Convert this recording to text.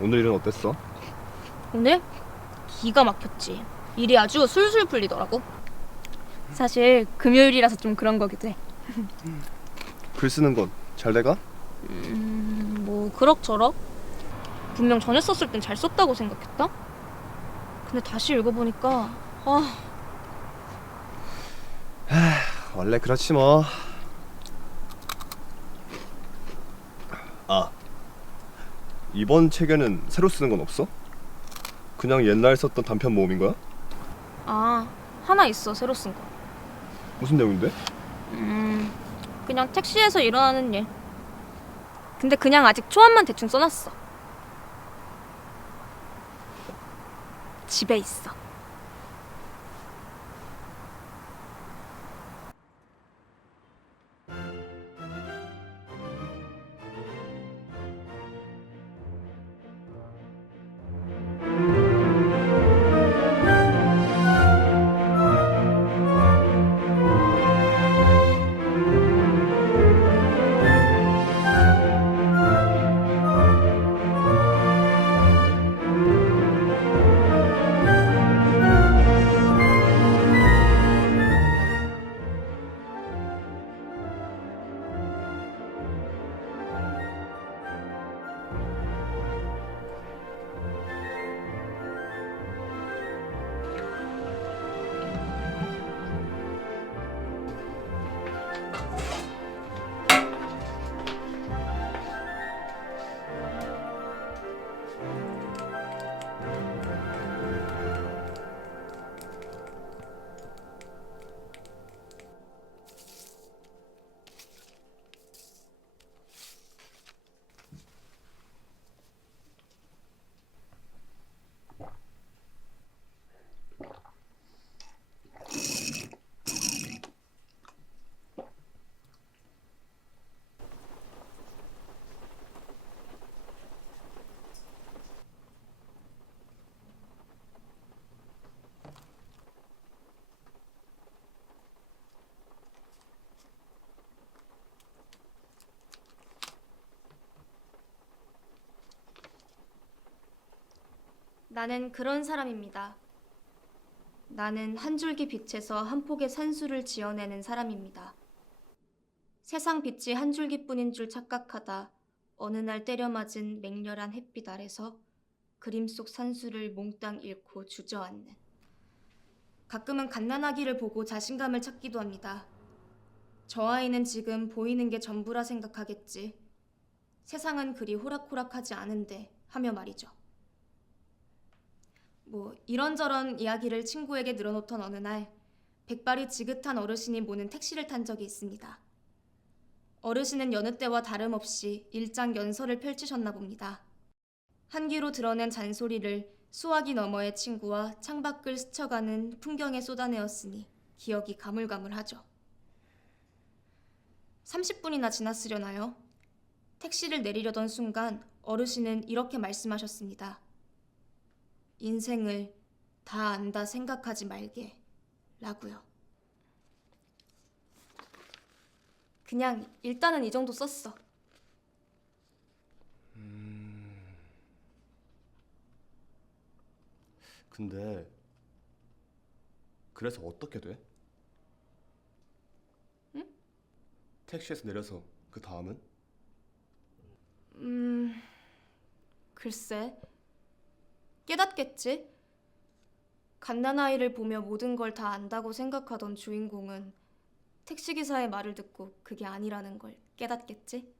오늘 일은 어땠어? 오늘? 기가 막혔지. 일이 아주 술술 풀리더라고. 사실 금요일이라서 좀 그런 거기도 해. 글 쓰는 건 잘 돼가? 뭐 그럭저럭. 분명 전에 썼을 땐 잘 썼다고 생각했다? 근데 다시 읽어보니까 원래 그렇지 뭐. 아, 이번 책에는 새로 쓰는 건 없어? 그냥 옛날 썼던 단편 모음인 거야? 하나 있어, 새로 쓴 거. 무슨 내용인데? 그냥 택시에서 일어나는 일. 근데 그냥 아직 초안만 대충 써놨어. 집에 있어. 나는 그런 사람입니다. 나는 한 줄기 빛에서 한 폭의 산수를 지어내는 사람입니다. 세상 빛이 한 줄기뿐인 줄 착각하다 어느 날 때려맞은 맹렬한 햇빛 아래서 그림 속 산수를 몽땅 잃고 주저앉는. 가끔은 갓난아기를 보고 자신감을 찾기도 합니다. 저 아이는 지금 보이는 게 전부라 생각하겠지. 세상은 그리 호락호락하지 않은데 하며 말이죠. 뭐 이런저런 이야기를 친구에게 늘어놓던 어느 날 백발이 지긋한 어르신이 모는 택시를 탄 적이 있습니다. 어르신은 여느 때와 다름없이 일장연설을 펼치셨나 봅니다. 한 귀로 드러낸 잔소리를 수화기 너머의 친구와 창밖을 스쳐가는 풍경에 쏟아내었으니 기억이 가물가물하죠. 30분이나 지났으려나요? 택시를 내리려던 순간 어르신은 이렇게 말씀하셨습니다. 인생을 다 안다 생각하지 말게 라고요. 그냥 일단은 이 정도 썼어. 근데 그래서 어떻게 돼? 응? 택시에서 내려서 그 다음은? 글쎄, 깨닫겠지? 갓난아이를 보며 모든 걸 다 안다고 생각하던 주인공은 택시기사의 말을 듣고 그게 아니라는 걸 깨닫겠지?